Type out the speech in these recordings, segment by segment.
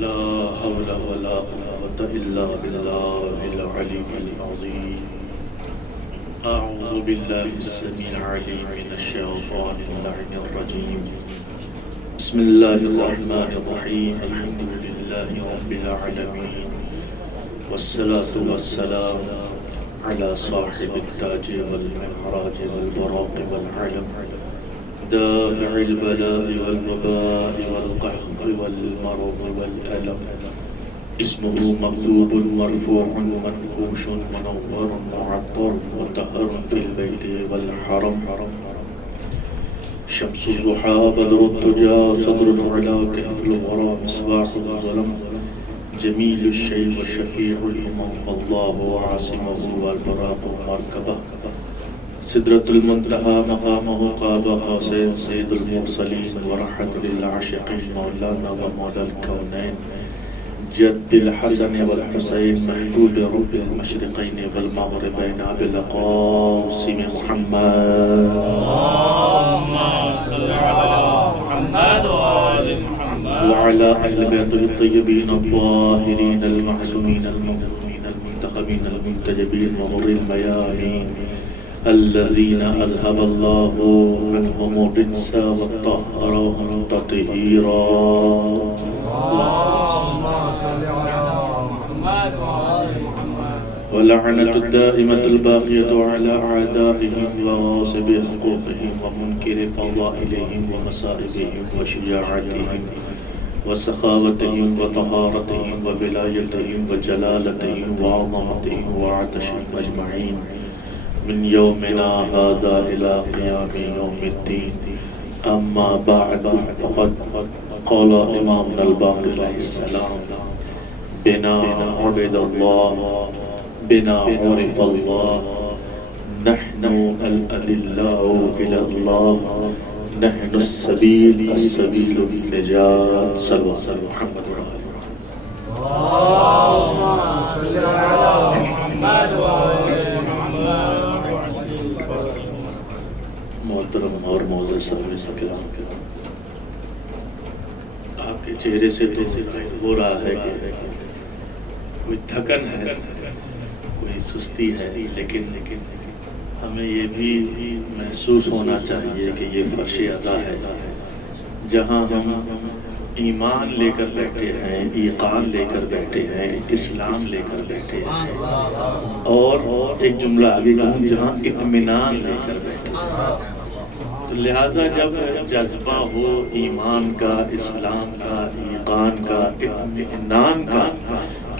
لا حول ولا قوة إلا بالله العلي العظيم. أعوذ بالله السميع العليم من الشيطان اللعين الرجيم. بسم الله الرحمن الرحيم. الحمد لله رب العالمين، والصلاة والسلام على صاحب التاج والمعراج والبراق والعلم، دافع البلاء والوباء والقحط والمرض والألم. اسمه مكتوب مرفوع منقوش منور معطر مطهر في البيت والحرم. شمس الضحى بدر الدجى صدر العلا كهف الورى مصباح الظلم. جميل الشيء والشفيع الإمام الله عاصمه والبراق مركبه. سدرة المنتهى مقامه قاب قوسين سيد المرسلين ورحمة للعاشقين مولانا ومولى الكونين. جد الحسن والحسين محبوب رب المشرقين والمغربين أبي القاسم محمد. اللهم صل على محمد وآل محمد وعلى أهل بيته الطيبين الطاهرين المعصومين المظلومين المنتخبين المنتجبين وغر الميامين الذين أذهب الله عنهم الرجس وطهرهم تطهيرا. اللهم صل على محمد وآل محمد. ولعنة الدائمة الباقية على أعدائهم وغاصب حقوقهم ومنكر فضائلهم ومصائبهم وشجاعتهم وسخاوتهم وطهارتهم وولايتهم وجلالتهم وعظمتهم وعطشهم أجمعين من يومنا هذا إلى قيام يوم الدين. أما بعد، فقد قال إمامنا الباقر عليه السلام: بنا عبد الله، بنا عرف الله، نحن الأدلاء إلى الله، نحن السبيل، السبيل النجاة. صلوا على محمد وعلى اللهم صل على محمد وآل محمد. محترم اور معزز سامعین کرام، آپ کے چہرے سے تو ہو رہا ہے کہ کوئی تھکن ہے، کوئی سستی ہے، لیکن ہمیں یہ بھی محسوس ہونا چاہیے کہ یہ فرش عزا ہے جہاں ہم ایمان لے کر بیٹھے ہیں، ایقان لے کر بیٹھے ہیں، اسلام لے کر بیٹھے ہیں، اور ایک جملہ آگے کہوں، جہاں اطمینان لے کر بیٹھے ہیں. تو لہٰذا جب جذبہ ہو ایمان کا، اسلام کا، ایقان کا، اطمینان کا،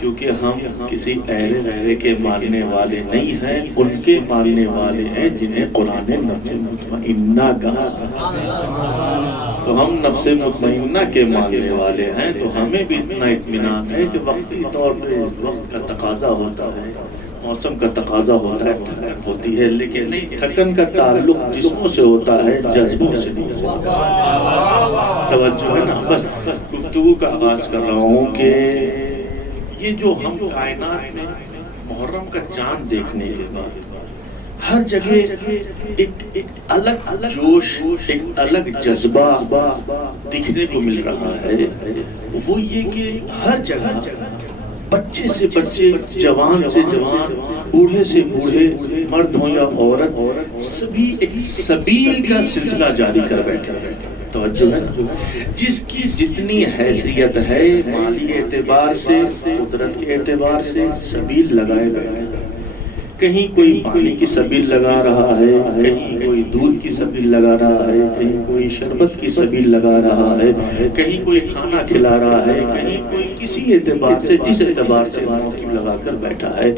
کیونکہ ہم کسی اہل غیرے کے ماننے والے نہیں ہیں، ان کے ماننے والے ہیں جنہیں قرآن نفس مطمئنہ کہا. تو ہم نفس مطمئنہ کے ماننے والے ہیں، تو ہمیں بھی اتنا اطمینان ہے کہ وقتی طور پہ وقت کا تقاضا ہوتا ہے، موسم کا تقاضا ہوتا ہے، تھکن ہوتی ہے، لیکن نہیں، تھکن کا تعلق جسموں سے ہوتا ہے، جذبوں سے نہیں ہوتا. توجہ ہے نا. بس گفتگو کا آغاز کر رہا ہوں کہ یہ جو ہم کائنات میں محرم کا چاند دیکھنے کے بعد ہر جگہ ایک الگ جوش، ایک الگ جذبہ دکھنے کو مل رہا ہے، وہ یہ کہ ہر جگہ بچے سے بچے، جوان سے جوان، بوڑھے سے بوڑھے، مرد ہو یا عورت، سبھی ایک سبیل کا سلسلہ جاری کر بیٹھے ہیں. توجہ ہے نا. جس کی جتنی حیثیت ہے مالی اعتبار سے، قدرت کے اعتبار سے، سبیل لگائے بیٹھے. کہیں کوئی پانی کی سبیل لگا رہا ہے، کہیں کوئی دودھ کی سبیل لگا رہا ہے، کہیں کوئی شربت کی سبیل لگا رہا ہے، کہیں کوئی کھانا کھلا رہا ہے، کہیں کوئی کسی اعتبار سے، جس اعتبار سے موقف لگا کر بیٹھا ہے.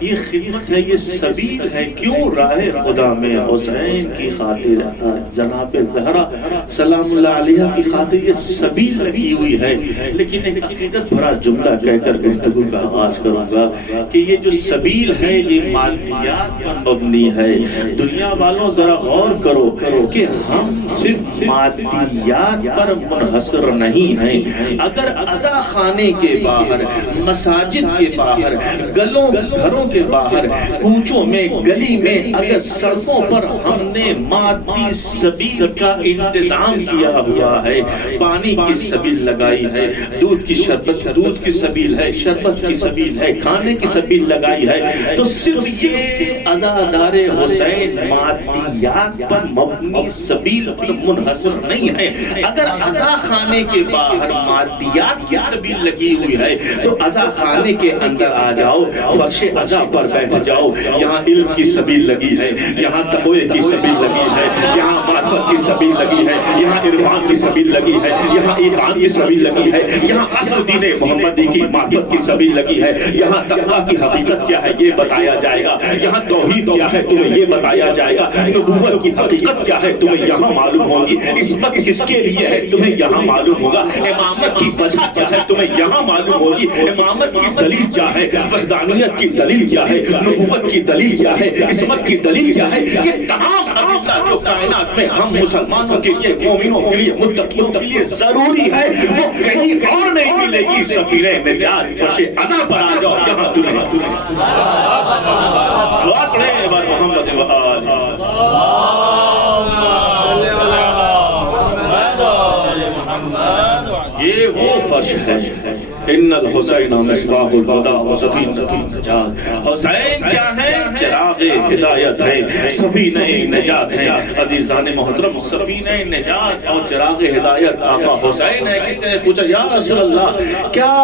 یہ خدمت ہے، یہ سبیل ہے. کیوں؟ راہ خدا میں حسین کی خاطر، جناب زہرا سلام اللہ علیہ کی خاطر یہ سبیل لگی ہوئی ہے. لیکن ایک عقیدت بھرا جملہ کہہ کر گفتگو کا آغاز کروں گا کہ یہ جو سبیل ہے، یہ مادیات پر مبنی ہے۔ دنیا والوں ذرا غور کرو کہ ہم صرف مادیات پر منحصر نہیں ہیں۔ اگر عزا خانے کے باہر، مساجد کے باہر، گھروں کے باہر، کوچوں میں، گلی میں، اگر سڑکوں پر ہم نے مادی سبیل کا انتظام کیا ہوا ہے، پانی کی سبیل لگائی ہے، دودھ کی سبیل ہے، شربت کی سبیل ہے، کھانے کی سبیل لگائی ہے، تو صرف یہ عزادار حسین مادیات پر مبنی سبیل پر منحصر نہیں ہے۔ اگر عزا خانے کے باہر مادیات کی سبیل لگی ہوئی ہے تو عزا خانے کے اندر آ جاؤ، فرش عزا پر بیٹھ جاؤ، یہاں علم کی سبیل لگی ہے، یہاں تقوی کی سبیل لگی ہے، یہاں معرفت کی سبیل لگی ہے، یہاں عرفان کی سبیل لگی ہے، یہاں ایمان کی سبیل لگی ہے، یہاں اصل دین محمدی کی معرفت کی سبیل لگی ہے، یہاں تقوی کی حقیقت کیا ہے یہ بتایا جائے گا، یہاں توحید کیا ہے تمہیں یہ بتایا جائے گا، نبوت کی حقیقت کیا ہے تمہیں یہاں معلوم ہوگی، عصمت کس کے لیے ہے تمہیں یہاں معلوم ہوگا، امامت کی وجہ کیا ہے تمہیں یہاں معلوم ہوگی، امامت کی دلیل کیا ہے، وحدانیت کی دلیل کیا ہے، نبوت کی دلیل کیا ہے، عصمت کی دلیل کیا ہے، یہ تمام ادلہ جو کائنات میں ہم مسلمانوں کے لیے، مومنوں کے لیے، متقیوں کے لیے ضروری ہے، وہ کہیں اور نہیں ملے گی۔ سفینہ نجات فرش عزا پر آ جاؤ، یہاں تمہیں صلوات پڑھیں بر محمد و آل یہ وہ فرش ہے۔ ان الحسین مصباح الہدی و سفینۃ النجات، حسین کیا ہے؟ چراغ ہدایت ہے، سفینہ نجات ہے۔ عزیزان محترم، سفینہ نجات اور چراغ ہدایت آقا حسین ہے۔ کسی نے پوچھا یا رسول اللہ کیا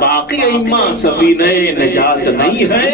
باقی ائمہ سفینہ نجات نہیں ہے؟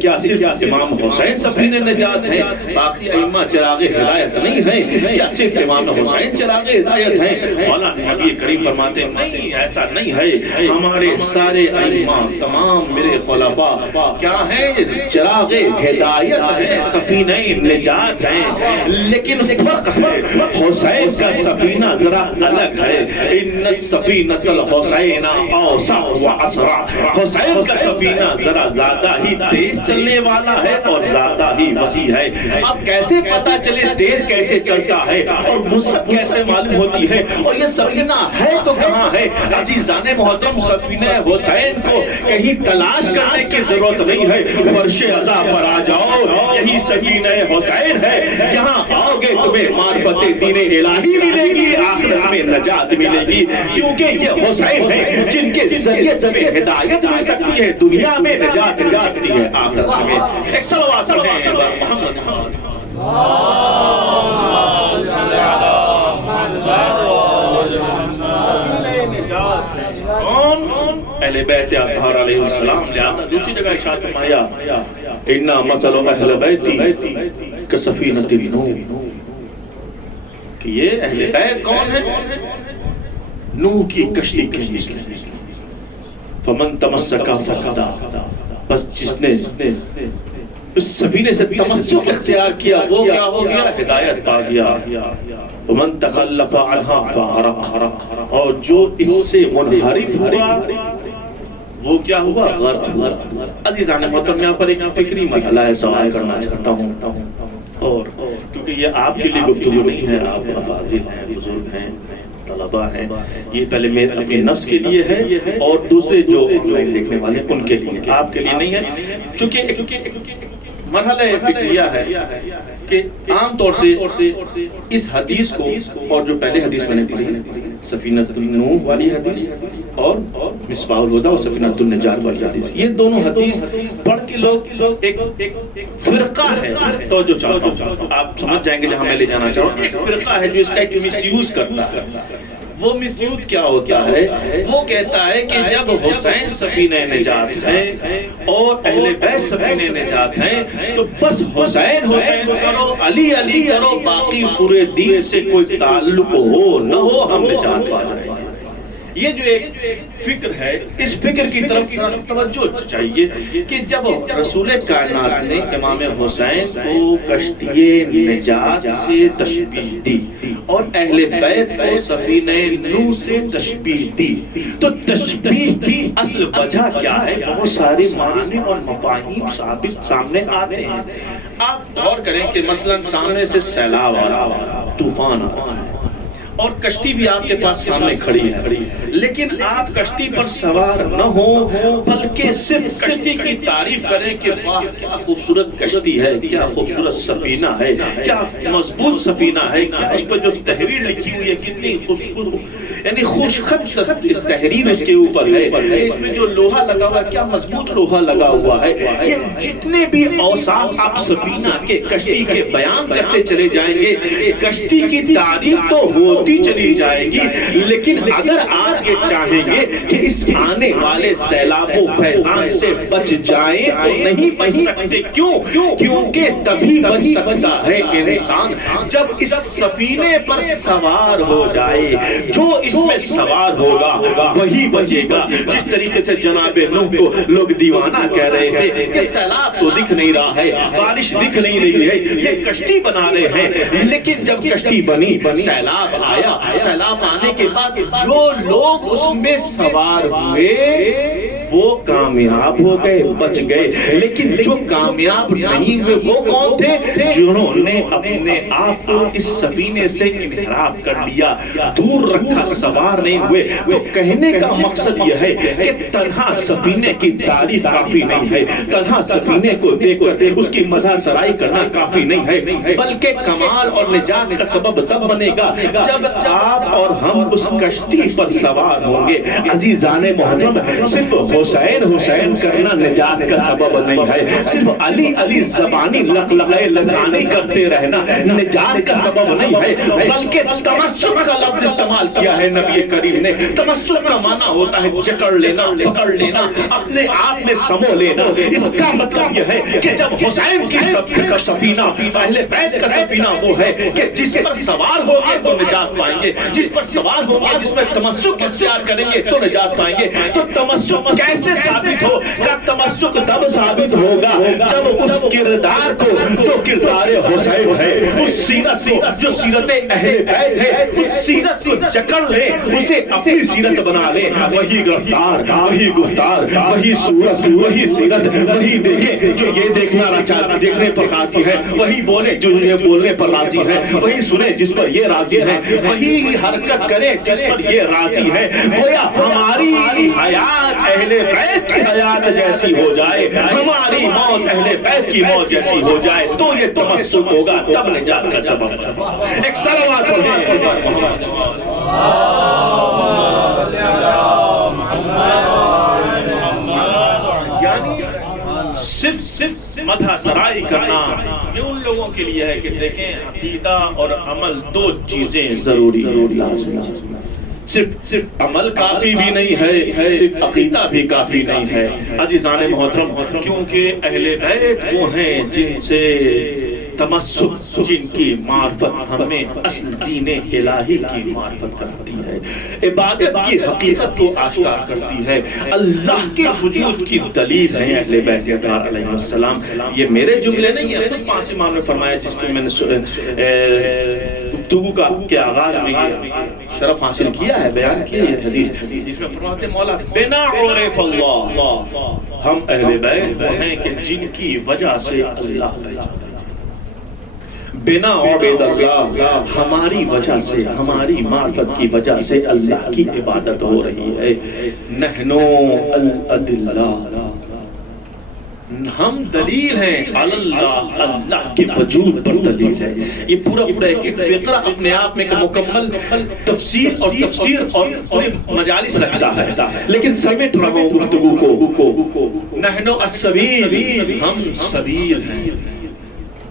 کیا صرف امام حسین سفینہ نجات ہے؟ باقی ائمہ چراغ ہدایت نہیں ہے؟ کیا صرف امام حسین چراغ ہدایت ہیں؟ مولا نبی کریم فرماتے ہیں نہیں، ایسا نہیں ہے، ہمارے سارے ائمہ تمام میرے خلفاء کیا ہیں؟ چراغ ہدایت ہیں، سفینہ نجات ہیں، لیکن فرق ہے، حسین کا سفینہ ذرا الگ ہے۔ ان السفینۃ الحسین اوسع واسرع، حسین کا سفینہ ذرا زیادہ ہی تیز چلنے والا ہے اور زیادہ ہی وسیع ہے۔ اب کیسے پتا چلے تیز کیسے چلتا ہے اور وسعت کیسے معلوم ہوتی ہے، اور یہ سفینہ ہے تو کہاں ہے؟ عزیزان محترم، سفینہ حسین کو کہیں تلاش کرنے کی ضرورت نہیں ہے، فرش عزا پر آ جاؤ، یہی سفینہ حسین ہے، یہاں آؤ گے تمہیں معرفت دین الہی ملے گی، آخرت میں نجات ملے گی، کیونکہ یہ حسین ہے جن کے ذریعے تمہیں ہدایت مل سکتی ہے، دنیا میں نجات مل سکتی ہے، آخرت میں۔ ایک صلوات پڑھیں محمد اہل بیت اطہار علیہ السلام، لہذا دوسری جگہ ارشاد فرمایا اِنَّا مَثَلُ أَهْلِ بَيْتِي كَسَفِينَةِ نوح، کہ یہ اہل بیت کون ہے؟ نوح کی کشتی کے مثل ہے۔ فَمَن تَمَسَّكَ فَهَدَىٰ، بس جس نے اس سفینے سے تمسک اختیار کیا وہ کیا ہو گیا؟ ہدایت پا گیا۔ وَمَن تَخَلَّفَ عَنْهَا فَغَرَقَ، اور جو اس سے منحرف ہوا وہ کیا ہوا؟ غرق ہوا۔ عزیزان محترم، یہاں پر ایک فکری مرحلہ ہے، سوال کرنا چاہتا ہوں، اور کیونکہ یہ آپ کے لیے گفتگو نہیں ہے، آپ افاضل ہیں، بزرگ ہیں، طلبہ ہیں، یہ پہلے میرے اپنے نفس کے لیے ہے اور دوسرے جو دیکھنے والے ان کے لیے، آپ کے لیے نہیں ہے۔ چونکہ مرحلہ فکریہ ہے کہ عام طور سے اس حدیث کو، اور جو پہلے حدیث میں نے پڑھی سفینہ نوح والی حدیث اور مصباح الہدی اور سفینہ النجات والی حدیث، یہ دونوں حدیث پڑھ کے لوگ ایک فرقہ ہے، تو جو چاہتا ہوں آپ سمجھ جائیں گے جہاں میں لے جانا چاہوں، ایک فرقہ ہے جو اس کا ایک مس یوز کرتا ہے۔ وہ مس یوز کیا ہوتا ہے؟ وہ کہتا ہے کہ جب حسین سفینہ نجات ہے اور اہل بیت سفینہ نجات ہیں تو بس حسین حسین کرو، علی علی کرو، باقی پورے دین سے کوئی تعلق ہو نہ ہو ہم نجات پا جائیں گے۔ یہ جو ایک فکر ہے، اس فکر کی طرف توجہ چاہیے کہ جب رسول کائنات نے امام حسین کو کشتی نجات سے تشبیہ دی اور اہل بیت کو سفینہ نوح سے تشبیہ دی، تو تشبیہ کی اصل وجہ کیا ہے؟ بہت سارے معنی اور مفاہیم ثابت سامنے آتے ہیں۔ آپ غور کریں کہ مثلا سامنے سے سیلاب آ رہا ہے، طوفان آ رہا ہے، اور کشتی بھی آپ کے پاس سامنے کھڑی ہے، لیکن آپ کشتی پر سوار نہ ہو بلکہ صرف کشتی کی تعریف کریں کہ واہ کیا خوبصورت کشتی ہے، کیا خوبصورت سفینہ ہے، کیا مضبوط سفینہ ہے، کیا اس پر جو تحریر لکھی ہوئی ہے کتنی خوبصورت، یعنی خوشخط تحریر اس کے اوپر ہے، اس میں جو لوہا لگا ہوا ہے کیا مضبوط لوہا لگا ہوا ہے، یہ جتنے بھی اوصاف آپ سفینہ کے کشتی کے بیان کرتے چلے جائیں گے، کشتی کی تعریف تو ہوتی چلی جائے گی، لیکن اگر آپ یہ چاہیں گے کہ اس آنے والے سیلاب و فیضان سے بچ جائیں تو نہیں بچ سکتے۔ کیوں؟ کیونکہ تبھی بچ سکتا ہے انسان جب اس سفینے پر سوار ہو جائے، جو اس میں سوار ہوگا وہی بچے گا۔ جس طریقے سے جناب نوح کو لوگ دیوانہ کہہ رہے تھے کہ سیلاب تو دکھ نہیں رہا ہے، بارش دکھ نہیں رہی ہے، یہ کشتی بنا رہے ہیں، لیکن جب کشتی بنی سیلاب آیا، سیلاب آنے کے بعد جو لوگ اس میں سوار ہوئے وہ کامیاب ہو گئے، بچ گئے، لیکن جو کامیاب نہیں ہوئے وہ کون تھے؟ جنہوں نے اپنے آپ کو اس سفینے سے انحراف کر لیا، دور رکھا، سوار نہیں ہوئے۔ تو کہنے کا مقصد یہ ہے کہ تنہا سفینے کی تعریف کافی نہیں ہے، تنہا سفینے کو دیکھ کر اس کی مدح سرائی کرنا کافی نہیں ہے، بلکہ کمال اور نجات کا سبب تب بنے گا جب آپ اور ہم اس کشتی پر سوار ہوں گے۔ عزیزان محترم، صرف حسین حسین کرنا نجات کا سبب نہیں ہے، صرف علی علی زبانی لقلقے لسانی کرتے رہنا نجات کا سبب نہیں ہے، بلکہ تمسک کا لفظ استعمال کیا ہے نبی کریم نے۔ تمسک کا معنی ہوتا ہے جکڑ لینا، پکڑ لینا، اپنے آپ میں سمو لینا۔ اس کا مطلب یہ ہے کہ جب حسین کی سفینہ، اہل بیت کا سفینہ وہ ہے کہ جس پر سوار ہوگے تو نجات پائیں گے، جس پر سوار ہوں گے، جس میں تمسک اختیار کریں گے تو نجات پائیں گے۔ تو تمسک کیسے ثابت ہو؟ کہ تمسک تب ثابت ہوگا جب اس کردار کو جو کردار حسین ہے، اس سیرت کو جو سیرت اہل بیت ہے، اس سیرت کو جکڑ لیں، اسے اپنی سیرت بنا لیں۔ وہی گرفتار، وہی گفتار، وہی صورت، وہی سیرت، وہی دیکھیں جو یہ دیکھنے پر راضی ہے، وہی بولے جو یہ بولنے پر راضی ہے، وہی سنے جس پر یہ راضی ہے، وہی حرکت کریں جس پر یہ راضی ہے۔ گویا ہماری حیات اہل بیت کی حیات جیسی ہو جائے، ہماری موت اہل بیت کی موت جیسی ہو جائے تو یہ تمسک ہوگا، تب نجات کا سبب۔ ایک صلوات پڑھیں۔ صرف مدح سرائی کرنا یہ ان لوگوں کے لیے ہے کہ دیکھیں عقیدہ اور عمل دو چیزیں ضروری ہیں، لازمی۔ صرف عمل کافی بھی نہیں ہے، صرف عقیدہ بھی کافی نہیں ہے۔ عزیزان محترم، کیونکہ اہل بیت وہ ہیں جن سے تمسک، جن کی معرفت ہمیں اصل دین الہی کی معرفت کرتی ہے، عبادت کی حقیقت کو آشکار کرتی ہے، اللہ کے وجود کی دلیل ہے اہل بیت اطہار علیہ السلام۔ یہ میرے جملے نہیں ہیں، خود پانچ امام نے فرمایا، جس کو میں نے گفتگو کے آغاز میں یہ شرف حاصل کیا ہے، بیان کیا ہے حدیث، جس میں فرماتے مولا بنا عرف اللہ، ہم اہل بیت وہ ہیں کہ جن کی وجہ سے اللہ پہچانا، بنا عبید اللہ، ہماری وجہ سے، ہماری معرفت کی وجہ سے اللہ کی عبادت ہو رہی ہے۔ نحنو الادلہ، ہم دلیل ہیں اللہ، اللہ کے وجود پر دلیل ہے۔ یہ پورا ایک فقرہ اپنے آپ میں ایک مکمل تفسیر اور مجالس رکھتا ہے، لیکن سمیٹ رہا ہوں گفتگو کو۔ نحنو السبیل، ہم سبیل ہیں۔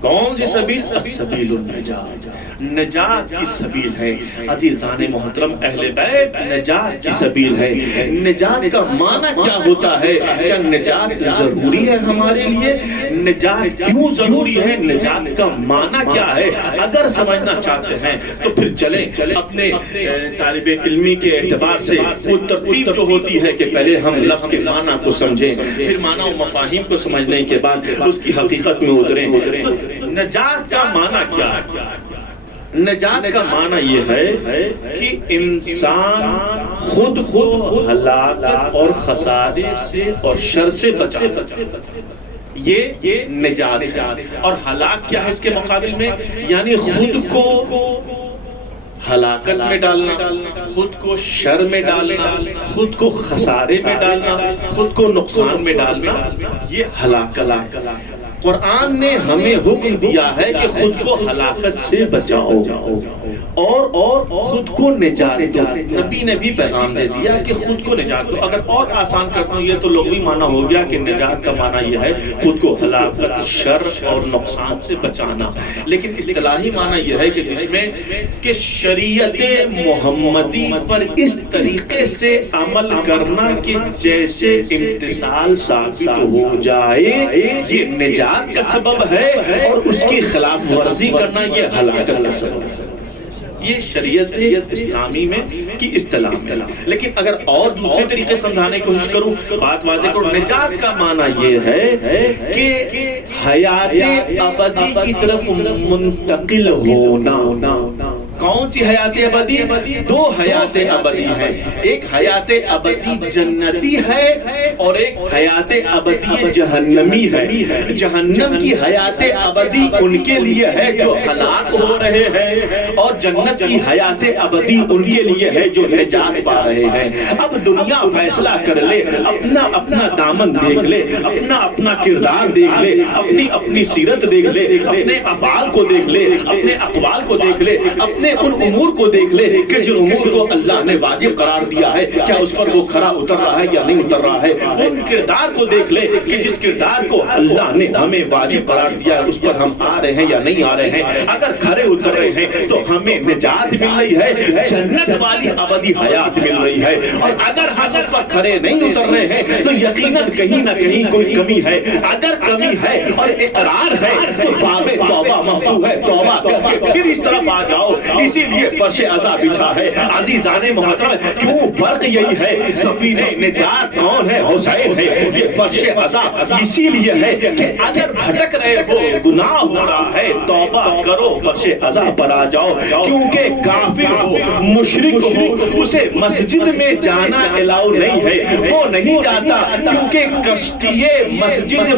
کون سی سبیل؟ السبیل النجات، نجات کی سبیل ہے۔ عزیزان محترم، اہل بیت نجات کی سبیل ہے۔ نجات کا معنی کیا ہوتا ہے؟ کیا نجات ضروری ہے ہمارے لیے؟ نجات کیوں ضروری ہے؟ نجات کا معنی کیا ہے؟ اگر سمجھنا چاہتے ہیں تو پھر چلیں اپنے طالب علمی کے اعتبار سے وہ ترتیب جو ہوتی ہے کہ پہلے ہم لفظ کے معنی کو سمجھیں، پھر معنی و مفاہیم کو سمجھنے کے بعد اس کی حقیقت میں اتریں۔ تو نجات کا معنی کیا ہے؟ نجات کا معنی یہ ہے کہ انسان خود ہلاکت اور خسارے سے اور شر سے بچا، یہ نجات ہے۔ اور ہلاک کیا ہے اس کے مقابل میں؟ یعنی خود کو ہلاکت میں ڈالنا، خود کو شر میں ڈالنا، خود کو خسارے میں ڈالنا، خود کو نقصان میں ڈالنا، یہ ہلاکت۔ قرآن نے ہمیں حکم دیا ہے کہ خود کو ہلاکت سے بچاؤ اور خود کو نجات دو۔ نبی نے بھی پیغام دے دیا کہ خود کو نجات دو۔ اگر اور آسان کرتا ہوں، یہ تو لغوی معنی ہو گیا کہ نجات کا معنی یہ ہے خود کو ہلاکت، شر اور نقصان سے بچانا، لیکن اصطلاحی معنی یہ ہے کہ جس میں کہ شریعت محمدی پر اس طریقے سے عمل کرنا کہ جیسے امتثال ثابت ہو جائے یہ نجات کا سبب ہے، اور اس کی خلاف ورزی کرنا یہ ہلاکت کا سبب ہے۔ یہ شریعت اسلامی میں کی اصطلاح میں۔ لیکن اگر اور دوسرے طریقے سمجھانے کی کوشش کروں، بات واضح کروں، نجات کا معنی یہ ہے کہ حیات ابدی کی طرف منتقل ہونا۔ کون سی حیات ابدی؟ دو حیات ابدی ہیں، ایک حیات ابدی جنتی ہے اور ایک حیات ابدی جہنمی ہے۔ جہنم کی حیات ابدی ان کے لیے ہے جو ہلاک ہو رہے ہیں، اور جنت کی حیات ابدی ان کے لیے ہے جو نجات پا رہے ہیں۔ اب دنیا فیصلہ کر لے، اپنا دامن دیکھ لے، اپنا کردار دیکھ لے، اپنی سیرت دیکھ لے، اپنے افعال کو دیکھ لے، اپنے اقوال کو دیکھ لے، اپنے ان امور کو دیکھ لے کہ جن امور کو اللہ نے واجب قرار دیا ہے کیا اس پر وہ کھرا اتر رہا ہے یا نہیں اتر رہا ہے۔ ان کردار کو دیکھ لے کہ جس کردار کو اللہ نے ہمیں واجب قرار دیا ہے اس پر ہم آ رہے ہیں یا نہیں آ رہے ہیں۔ اگر کھرے اتر رہے ہیں تو ہمیں نجات مل رہی ہے، جنت والی ابدی حیات مل رہی ہے، اور اگر ہم اس پر کھرے نہیں اتر رہے ہیں تو یقیناً کہیں نہ کہیں کوئی کمی ہے۔ اگر کمی ہے اور اقرار ہے تو باب توبہ مفتوح ہے، توبہ کر کے پھر اس طرف آ جاؤ۔ اسی لیے فرش عزا بچھا ہے۔ عزیزان محترم، کیوں فرق یہی ہے؟ سفینہ نجات کون ہے؟ حسین ہے۔ یہ فرش عزا اسی لیے ہے کہ اگر بھٹک رہے ہو، گناہ ہو رہا ہے، توبہ کرو، فرش عزا پر آ جاؤ، کیونکہ کافر ہو، مشرک ہو، اسے مسجد میں جانا الاؤ نہیں ہے، وہ نہیں جاتا کیونکہ کشتی مسجد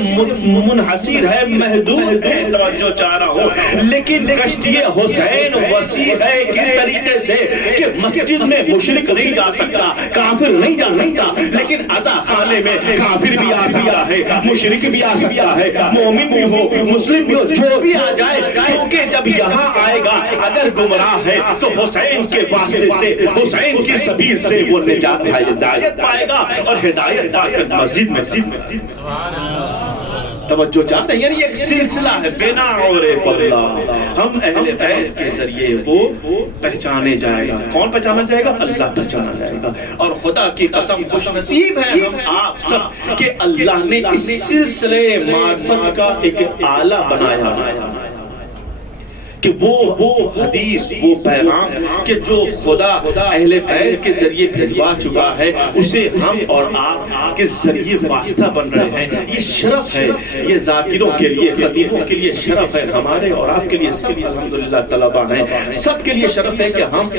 منحصر ہے، محدود ہے۔ توجہ چاہ رہا ہوں، لیکن کشتی حسین وسیع ہے کس طریقے سے کہ مسجد میں مشرک نہیں جا سکتا، کافر نہیں جا سکتا، لیکن عزا خانے میں کافر بھی آ سکتا ہے، مشرک بھی آ سکتا ہے، مومن بھی ہو، مسلم بھی ہو، جو بھی آ جائے، کیونکہ جب یہاں آئے گا اگر گمراہ ہے تو حسین کے واسطے سے، حسین کی سبیل سے وہ نجات ہدایت پائے گا، اور ہدایت پا کر مسجد میں توجہ چاہتے ہیں۔ یعنی ایک سلسلہ ہے بنا اور فضلہ، ہم اہل بیت کے ذریعے وہ پہچانے جائے گا۔ کون پہچانا جائے گا؟ اللہ پہچانا جائے گا۔ اور خدا کی قسم خوش نصیب ہیں ہم آپ سب کہ اللہ نے اس سلسلے معرفت کا ایک آلہ بنایا ہے کہ وہ حدیث، وہ پیغام کہ جو خدا اہل بیت کے ذریعے بھیجوا چکا ہے، اسے ہم اور آپ کے ذریعے واسطہ بن رہے ہیں۔ یہ شرف ہے، یہ ذاکروں کے لیے، خطیبوں کے لیے شرف ہے، ہمارے اور آپ کے لیے سب الحمدللہ طلبہ ہیں، سب کے لیے شرف ہے کہ ہم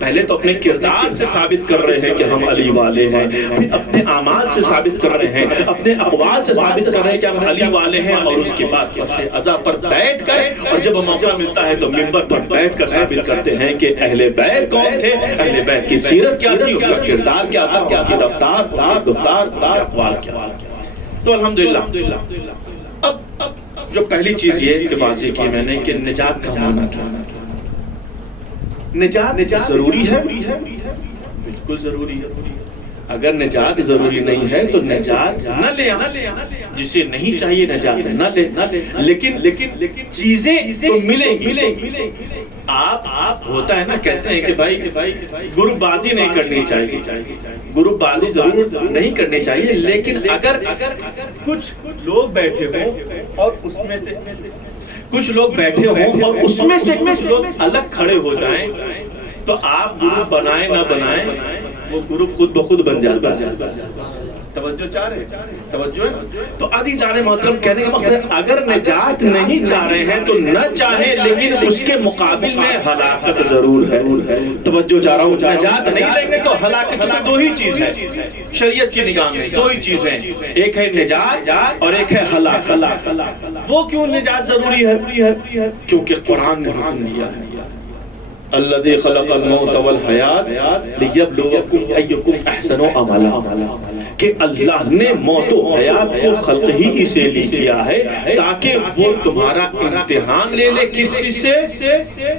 پہلے تو اپنے کردار سے ثابت کر رہے ہیں کہ ہم علی والے ہیں، پھر اپنے اعمال سے ثابت کر رہے ہیں، اپنے اقوال سے ثابت کر رہے ہیں کہ ہم علی والے ہیں، اور اس کے بعد فرش عزا پر بیٹھ کر، اور جب موقع ملتا ہے تو منبر پر بیٹھ کر ثابت کرتے ہیں کہ اہل بیت کون تھے، اہل بیت کی سیرت کیا تھی، ان کا کردار کیا تھا، ان کی رفتار، گفتار، اقوال کیا تھا۔ تو الحمدللہ اب جو پہلی چیز یہ کہ واضح کی میں نے کہ نجات کا معنی کیا ہے۔ نجات ضروری ہے، بالکل ضروری ہے۔ اگر نجات ضروری نہیں ہے تو نجات نہ لے آئے، جسے نہیں چاہیے نجات نہ لے، لیکن چیزیں تو ملیں گی۔ آپ ہوتا ہے نا، کہتے ہیں کہ بھائی گروپ بازی نہیں کرنی چاہیے، گروپ بازی ضرور نہیں کرنی چاہیے، لیکن اگر کچھ لوگ بیٹھے ہوں اور اس میں سے کچھ لوگ بیٹھے ہوں اور اس میں سے کچھ لوگ الگ کھڑے ہو جائیں تو آپ گروپ بنائیں نہ بنائیں، وہ گروپ خود بخود بن جاتا ہے۔ توجہ چاہ رہے ہیں؟ توجہ ہے؟ تو عزیزان محترم، کہنے کا مقصد اگر نجات نہیں چاہ رہے ہیں تو نہ چاہیں، لیکن اس کے مقابل میں ہلاکت ضرور ہے۔ توجہ چاہ رہا ہوں، نجات نہیں لیں گے تو ہلاکت، چونکہ دو ہی چیز ہے شریعت کی نگاہ میں، دو ہی چیز ہیں، ایک ہے نجات اور ایک ہے ہلاکت۔ وہ کیوں نجات ضروری ہے؟ کیونکہ قرآن نے حکم دیا ہے، الذی خلق الموت والحیات لیبلوکم ایکم احسن عملا، کہ اللہ نے موت و حیات کو خلق ہی اسے لی کیا ہے تاکہ وہ تمہارا امتحان لے لے، کس چیز سے؟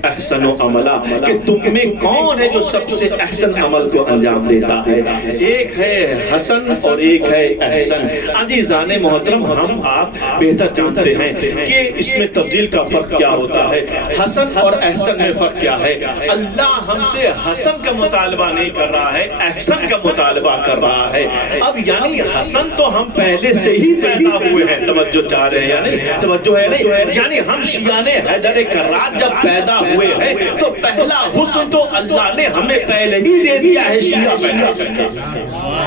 احسن عملا، کہ تم میں کون ہے جو سب سے احسن عمل کو انجام دیتا ہے۔ ایک ہے حسن اور ایک ہے احسن۔ عزیزان محترم، ہم آپ بہتر جانتے ہیں کہ اس میں تفضیل کا فرق کیا ہوتا ہے، حسن اور احسن میں فرق کیا ہے۔ اللہ ہم سے حسن کا مطالبہ نہیں کر رہا ہے، احسن کا مطالبہ کر رہا ہے۔ اب یعنی حسن تو ہم پہلے سے ہی پیدا ہوئے ہیں، توجہ چاہ رہے ہیں یعنی توجہ ہے نہیں، یعنی ہم شیعان حیدر کرات جب پیدا ہوئے ہیں تو پہلا حسن تو اللہ نے ہمیں پہلے ہی دے دیا ہے شیعہ پیدا کر کے۔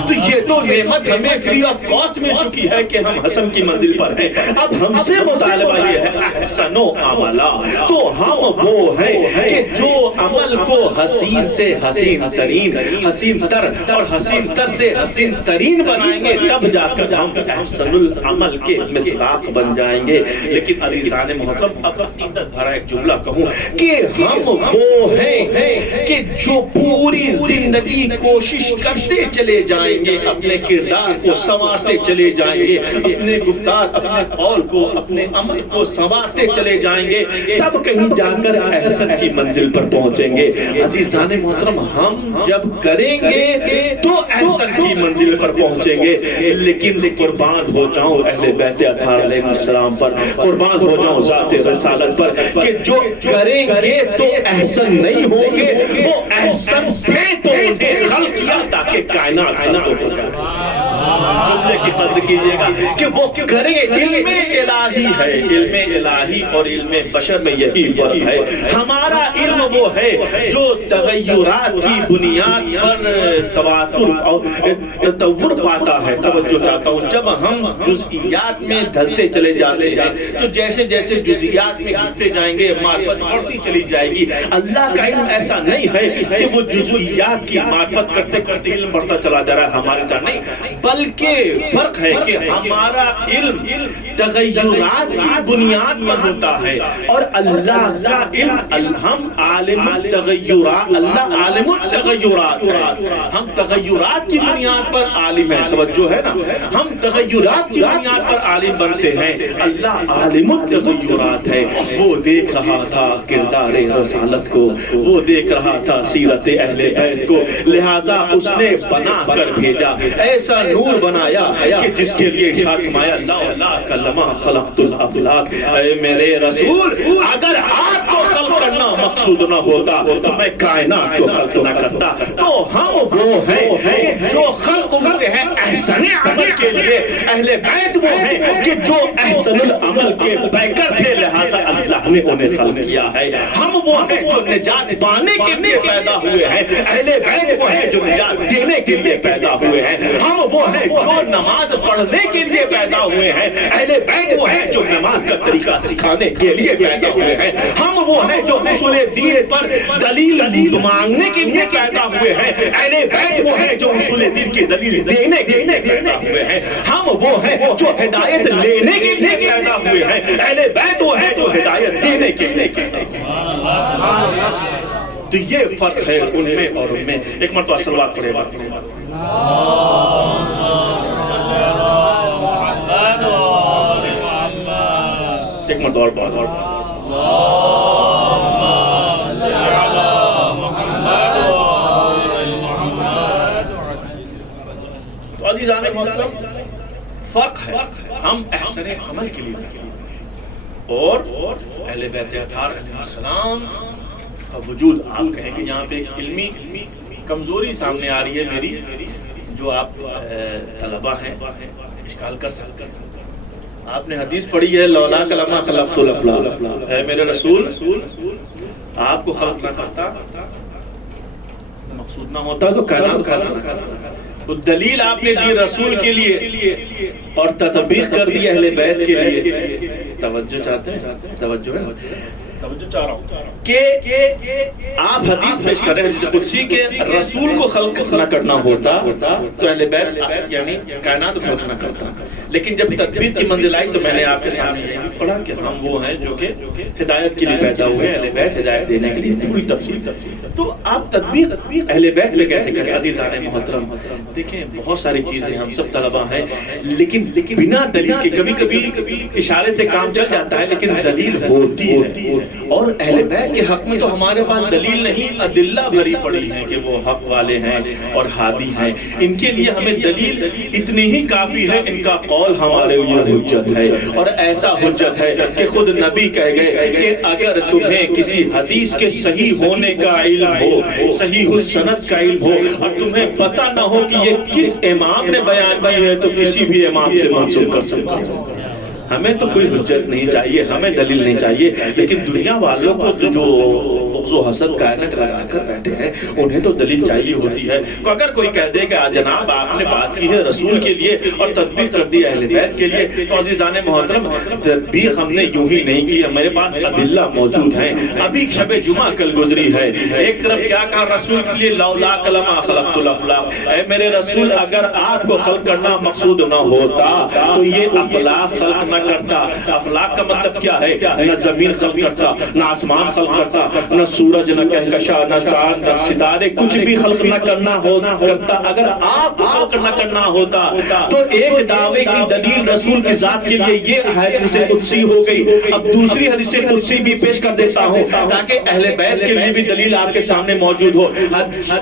تو یہ تو نعمت ہمیں فری آف کاسٹ مل چکی ہے کہ ہم حسن کی منزل پر ہیں۔ اب ہم سے مطالبہ یہ ہے احسن عملا، تو ہم وہ ہیں کہ جو عمل کو حسین سے حسین ترین، حسین تر اور حسین تر سے حسین ترین بنائیں گے، تب جا کر ہم احسن العمل کے مصداق بن جائیں گے۔ لیکن عزیزان محترم، اب عقیدت بھرا ایک جملہ کہوں کہ ہم وہ ہیں کہ جو پوری زندگی کوشش کرتے چلے جائیں گے، اپنے کردار کو سنوارتے چلے جائیں گے، اپنے گفتار، اپنے قول کو، اپنے عمل کو سنوارتے چلے جائیں گے، تب کہیں جا کر احسن کی منزل پر پہنچیں گے۔ عزیزان محترم، ہم جب کریں گے تو احسن کی منزل پر پہنچیں گے، لیکن قربان ہو جاؤں اہل بیت اطہار علیہ السلام پر، قربان ہو جاؤں ذات رسالت پر، کہ جو کریں گے تو احسن نہیں ہوں گے، وہ احسن تھے تو انہیں خلق کیا تاکہ کائنات خلق ہو جائے۔ جملے کی قدر کیجئے گا کہ وہ کریں، علم الہی ہے، علم الہی اور علم بشر میں یہی فرق ہے۔ ہمارا علم وہ ہے جو تغیرات کی بنیاد پر تواتر اور تطور پاتا ہے۔ توجہ چاہتا ہوں، جب ہم جزئیات میں ڈھلتے چلے جاتے ہیں تو جیسے جیسے جزئیات میں گھستے جائیں گے معرفت بڑھتی چلی جائے گی۔ اللہ کا علم ایسا نہیں ہے کہ وہ جزئیات کی معرفت کرتے کرتے علم بڑھتا چلا جا رہا ہے، ہماری طرح نہیں، بلکہ فرق ہے کہ ہمارا علم تغیرات کی بنیاد پر ہوتا ہے اور اللہ کا علم، ہم عالم التغیرات، اللہ عالم التغیرات ہے، ہم تغیرات کی بنیاد پر عالم ہیں۔ توجہ ہے نا، ہم تغیرات کی بنیاد پر عالم بنتے ہیں، اللہ عالم التغیرات ہے۔ وہ دیکھ رہا تھا کردار رسالت کو، وہ دیکھ رہا تھا سیرت اہل بیت کو، لہذا اس نے بنا کر بھیجا، ایسا نور بنایا کہ جس کے لیے ارشاد فرمایا لا کلمہ خلقت الافلاک، اے میرے رسول اگر آپ کو خلق کرنا مقصود نہ ہوتا تو میں کائنات کو خلق نہ کرتا۔ تو ہم وہ ہیں کہ جو خلق ہوتے ہیں احسن عمل کے لیے، اہل بیت وہ ہیں کہ جو احسن العمل کے پیکر تھے، لہذا اللہ نے انہیں خلق کیا ہے۔ ہم وہ ہیں جو نجات پانے کے لیے پیدا ہوئے ہیں، اہل بیت وہ ہیں جو نجات دینے کے لیے پیدا ہوئے ہیں۔ ہم وہ ہیں جو نماز پڑھنے کے لیے پیدا ہوئے ہیں، اہل بیت وہ ہیں جو نماز کا طریقہ سکھانے کے لیے پیدا ہوئے ہیں۔ ہم وہ ہیں جو اصول دین پر دلیل مانگنے کے لیے پیدا ہوئے ہیں، اہل بیت وہ ہیں جو اصول دین کی دلیل دینے کے لیے پیدا ہوئے ہیں۔ ہم وہ ہیں جو ہدایت لینے کے لیے پیدا ہوئے ہیں، اہل بیت وہ ہیں جو ہدایت دینے کے لیے پیدا ہوئے ہیں۔ تو یہ فرق ہے ان میں اور ان میں۔ ایک مرتبہ صلوات پڑھے بات کریں، ایک مرتبہ اور بات تو عزیزان محترم فرق ہے، ہم احسن عمل کے لیے کرتے ہیں اور اہل بیت اطہار علیہ السلام کا وجود آپ کہیں کہ یہاں پہ ایک علمی کمزوری سامنے آ رہی ہے میری، جو آپ طلبہ ہیں اشکال کر سکتے ہیں۔ آپ نے حدیث پڑھی ہے لولاک لما خلقت الافلاک، اے میرے رسول آپ کو خلق نہ کرتا، مقصود نہ ہوتا تو کائنات خلق نہ کرتا۔ وہ دلیل آپ نے دی رسول کے لیے اور تطبیق کر دی اہل بیت کے لیے۔ توجہ چاہتے ہیں؟ توجہ ہے، توجہ چاہ رہا ہوں کہ آپ حدیث پیش کر رہے ہیں حدیث قدسی کے رسول کو خلق نہ کرنا ہوتا تو اہل بیت یعنی کائنات کو خلق نہ کرتا، لیکن جب تطبیق کی منزل آئی تو میں نے آپ کے سامنے یہ بھی پڑھا کہ ہم وہ ہیں جو کہ ہدایت کے لیے پیدا ہوئے، اہل بیت ہدایت دینے کے لیے پوری تفصیل۔ تو آپ تطبیق اہل بیت میں کیسے کریں؟ عزیزان محترم دیکھیں بہت ساری چیزیں ہم سب طلبہ ہیں، لیکن بنا دلیل کے کبھی کبھی اشارے سے کام چل جاتا ہے، لیکن دلیل ہوتی ہے۔ اور اہل بیت کے حق میں تو ہمارے پاس دلیل نہیں، ادلہ بھری پڑی ہیں کہ وہ حق والے ہیں اور ہادی ہیں، ان کے لیے ہمیں دلیل اتنی ہی کافی ہے، ان کا قول ہمارے لیے حجت ہے، اور ایسا حجت ہے کہ خود نبی کہہ گئے کہ اگر تمہیں کسی حدیث کے صحیح ہونے کا علم ہو، صحیح السند کا علم ہو، اور تمہیں پتہ نہ ہو کہ یہ کس امام نے بیان کی ہے تو کسی بھی امام سے منسوخ کر سکتے ہیں۔ ہمیں تو کوئی حجت نہیں چاہیے، ہمیں دلیل نہیں چاہیے، لیکن دنیا والوں کو جو بغض و حسد کا عینک لگا کر بیٹھے ہیں انہیں تو دلیل چاہیے ہوتی ہے۔ تو اگر کوئی کہہ دے کہ جناب آپ نے بات کی ہے رسول کے لیے اور تطبیق کر دی اہل بیت کے لیے، تو عزیزان محترم تطبیق ہم نے یوں ہی نہیں کی، میرے پاس ادلہ موجود ہیں۔ ابھی شب جمعہ کل گزری ہے، ایک طرف کیا کہا رسول کے لیے لولاک لما خلقت الافلاک، اے میرے رسول اگر آپ کو خلق کرنا مقصود نہ ہوتا تو یہ افلاک خلق نہ کرتا۔ افلاک کا مطلب کیا ہے؟ نہ زمین خلق کرتا، نہ آسمان خلق کرتا، نہ سورج، نہ کہکشاں، نہ چاند، نہ ستارے، کچھ بھی خلق نہ کرنا کرتا۔ اگر آپ خلق نہ کرنا ہوتا تو ایک دعوے کی دلیل رسول کی ذات کے لیے یہ حدیث قدسی ہو گئی۔ اب دوسری حدیث قدسی بھی پیش کر دیتا ہوں تاکہ اہل بیت کے لیے بھی دلیل آپ کے سامنے موجود ہو۔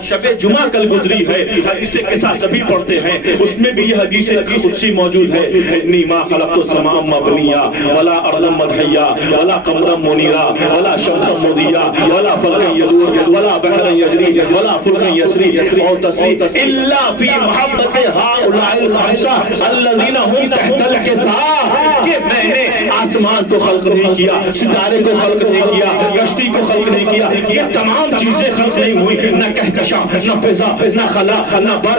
شب جمعہ کل گزری ہے، حدیث قصہ سبھی پڑھتے ہیں، اس میں بھی یہ حدیث قدسی موجود ہے۔ انی ما خلقت السماء مبنیہ ولا ارضا مدحیہ ولا قمرا منیرا ولا شمسا مضیہ ولا فلکا یدور ولا بحرا یجری ولا فلکا یسری اور تسری الا فی محبت ہؤلاء الخمسہ الذین هم تحت الکساء، کہ میں نے آسمان کو خلق نہیں کیا، ستارے کو خلق نہیں کیا، کشتی کو خلق نہیں کیا، یہ تمام چیزیں خلق نہیں ہوئی، نہ کہکشاں، نہ فضا، نہ خلا، نہ بر،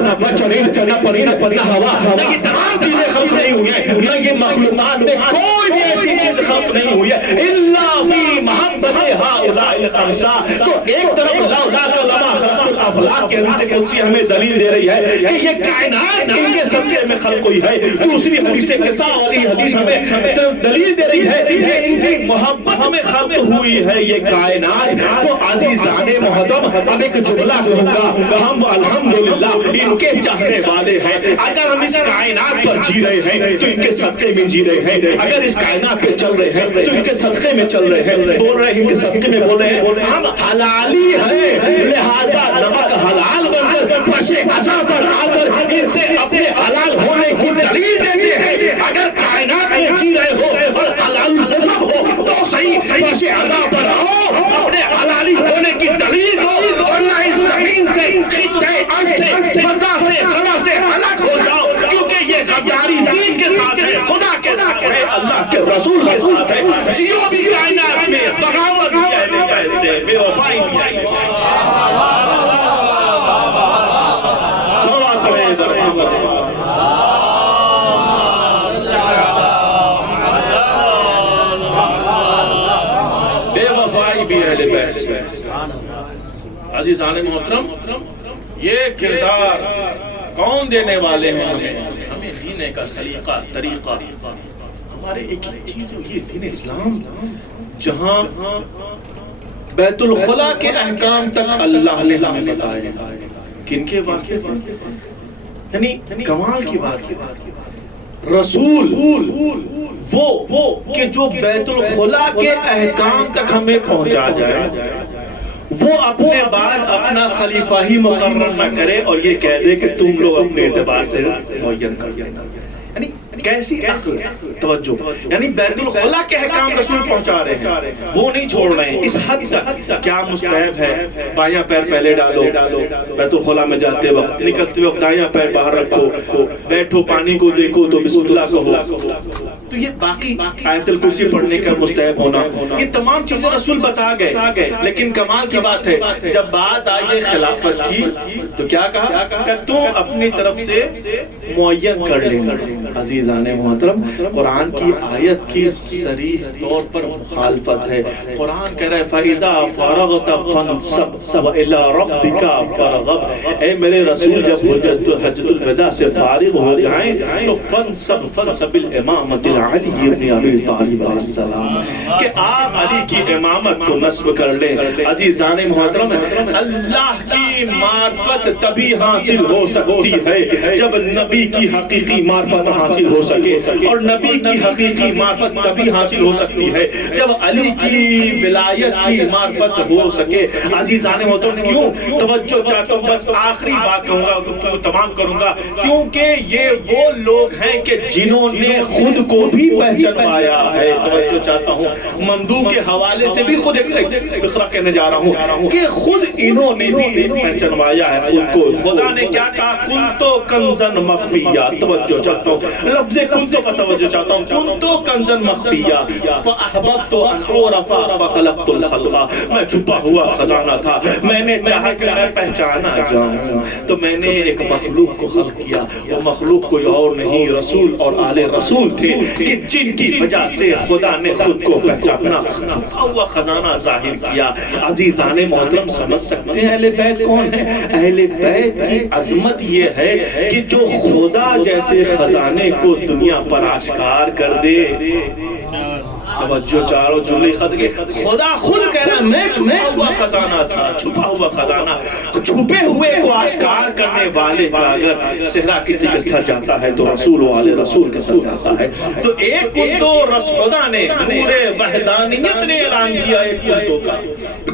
نہ چرند، نہ پرند، نہ ہوا، نہ یہ تمام چیزیں خلق نہیں ہوئی ہیں، نہ یہ مخلوقات میں کوئی بھی ایسی چیز خلق نہیں ہوئی ہے الا فی محبت ہؤلاء الخمسہ۔ تو ایک طرف لولاک لما خلقت الافلاک کے حدیث قدسی ہمیں دلیل دے رہی ہے کہ یہ کائنات ان کے صدقے میں خلق ہوئی ہے، دوسری حدیث قصہ والی حدیث ہمیں دلیل دے رہی ہے کہ ان کی محبت میں خلق ہوئی ہے یہ کائنات۔ تو عزیزان محترم اب ایک جملہ کہوں گا، ہم الحمدللہ ان کے چاہنے والے ہیں۔ اگر ہم اس کائنات پر جی رہے ہیں تو ان کے صدقے میں جی رہے ہیں، اگر اس کائنات پہ چل رہے ہیں تو ان کے صدقے میں چل رہے ہیں، بول رہے ہیں ان کے صدقے میں بول رہے ہیں۔ ہم حلالی ہیں، لہذا نمک حلال بن کر فرش عزا پر آ کر ان سے اپنے حلال ہونے کی دلیل دیتے ہیں۔ اگر کائنات میں جی رہے ہو اور حلال نسب ہو تو صحیح فرش عزا پر آؤ، اپنے حلالی ہونے کی دلیل دو، ورنہ اس زمین سے، خطے ارض سے، فضا سے، خلا سے الگ ہو جاؤ، کیونکہ یہ غداری دین کے ساتھ ہے، خدا کے ساتھ ہے، اللہ کے رسول کے ساتھ ہے۔ جیو بھی کائنات میں، بغاوت بھی اہل بیت سے، بے وفائی بھی اہل بیت سے۔ صلوات پڑھیں برحمت بے وفائی بھی اہل بیت سے۔ عزیزان محترم یہ کردار کون دینے والے ہیں ہمیں جینے کا سلیقہ طریقہ؟ ہمارے ایک چیز یہ دین اسلام جہاں بیت الخلا کے احکام تک اللہ نے ہمیں بتائے، کن کے واسطے سے؟ یعنی کمال کی بات، رسول وہ کہ جو بیت الخلا کے احکام تک ہمیں پہنچا جائے، وہ اپنے بعد اپنا خلیفہ ہی مقرر نہ کرے اور یہ کہہ دے کہ تم لوگ اپنے اعتبار سے معین کر دینا. یعنی کیسی عقل, توجہ, یعنی بیت الخلا کے احکام رسول پہنچا رہے ہیں, وہ نہیں چھوڑ رہے ہیں. اس حد تک کیا مستحب ہے بایاں پیر پہلے ڈالو بیت الخلا میں جاتے وقت, نکلتے وقت دایاں پیر باہر رکھو, بیٹھو پانی کو دیکھو تو بسم اللہ کہو. تو یہ باقی آیت الکرسی پڑھنے کا مستحب ہونا, یہ تمام چیزیں رسول بتا گئے. لیکن کمال کی بات ہے جب بات آئی خلافت کی تو کیا کہا کہ تم اپنی طرف سے معین کر لینا. عزیزان محترم, قرآن کی آیت کی صریح طور پر مخالفت ہے. قرآن کہہ رہا ہے فَإِذَا فَرَغْتَ فَانْصَبْ وَإِلَىٰ رَبِّكَ فَارْغَب. اے میرے رسول جب حجۃ الوداع سے فارغ ہو جائیں تو فَانْصَبْ الْإِمَامَةِ علی ابن ابی طالب علیہ السلام, کہ آپ علی کی امامت کو نصب کر لیں. عزیزان محترم, اللہ کی معرفت تبھی حاصل ہو سکتی ہے جب نبی کی حقیقی معرفت حاصل ہو سکے, اور نبی کی حقیقی معرفت تبھی حاصل ہو سکتی ہے جب علی کی ولایت کی معرفت ہو سکے. عزیزان محترم, کیوں توجہ چاہتا ہوں, بس آخری بات کہوں گا, گفتگو تمام کروں گا, کیونکہ یہ وہ لوگ ہیں کہ جنہوں نے خود کو بھی پہچنوایا ہے. توجہ چاہتا ہوں, ممدوح کے حوالے سے بھی خود ایک فقرہ کہنے جا رہا ہوں کہ خود انہوں نے بھی پہچنوایا ہے خود کو. خدا نے کیا کہا, کنتو کنزن مخفیہ. توجہ چاہتا ہوں, لفظ کنتو پر توجہ چاہتا ہوں, کنتو کنزن مخفیہ فاحببت ان اعرف فخلقت الخلق. میں چھپا ہوا خزانہ تھا, میں نے چاہا کہ میں پہچانا جاؤں تو میں نے ایک مخلوق کو خلق کیا. وہ مخلوق کوئی اور نہیں, رسول اور آل رسول تھے کہ جن کی وجہ سے خدا نے خود کو پہچانا, چھپا ہوا خزانہ ظاہر کیا. عزیزان محترم, سمجھ سکتے ہیں اہل بیت کون ہے؟ اہل بیت کی عظمت یہ ہے کہ جو خدا جیسے خزانے کو دنیا پر آشکار کر دے. توجہ چاروں جملے خط کے, خدا خود کہہ رہا میں چھپا ہوا خزانہ تھا. چھپا ہوا خزانہ, چھپے ہوئے کو آشکار کرنے والے کا اگر صحرا کسی کے سر جاتا ہے تو رسول والے رسول کے سر جاتا ہے. تو ایک کنتو خدا نے نور وحدانیت نے اعلان کیا ایک کنتو کا,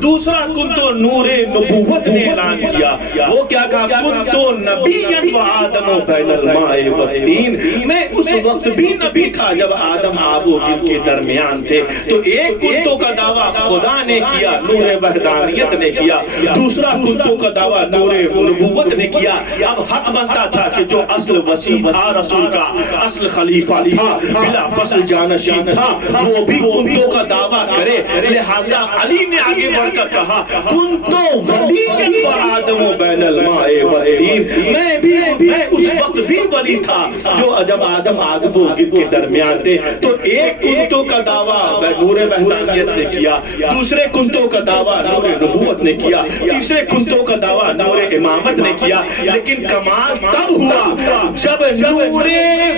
دوسرا کنتو نور نبوت نے اعلان کیا. وہ کیا کہا, کنتو نبیًا وآدم بین الماء والطین. میں اس وقت بھی نبی تھا جب آدم آب و گل کے درمیان تھے. تو ایک کنتو کا دعویٰ خدا نے کیا, نور وحدانیت نے کیا, دوسرا کنتو کا دعویٰ نور نبوت نے کیا. اب حق بنتا تھا کہ جو اصل وسیع تھا رسول کا, اصل خلیفہ تھا, بلا فصل جانشین تھا, وہ بھی کنتو کا دعویٰ کرے. لہذا علی نے آگے بڑھ کر کہا کنتو ولیًا وآدم بین الماء والطین. میں اس وقت بھی ولی تھا جو جب آدم آب و گل کے درمیان تھے. تو ایک کنتو کا دعویٰ نور وحدانیت نے کیا, دوسرے کنتو کا دعویٰ نور نبوت نے کیا, تیسرے کنتو کا دعویٰ نور امامت نے کیا. لیکن کمال تب ہوا جب نور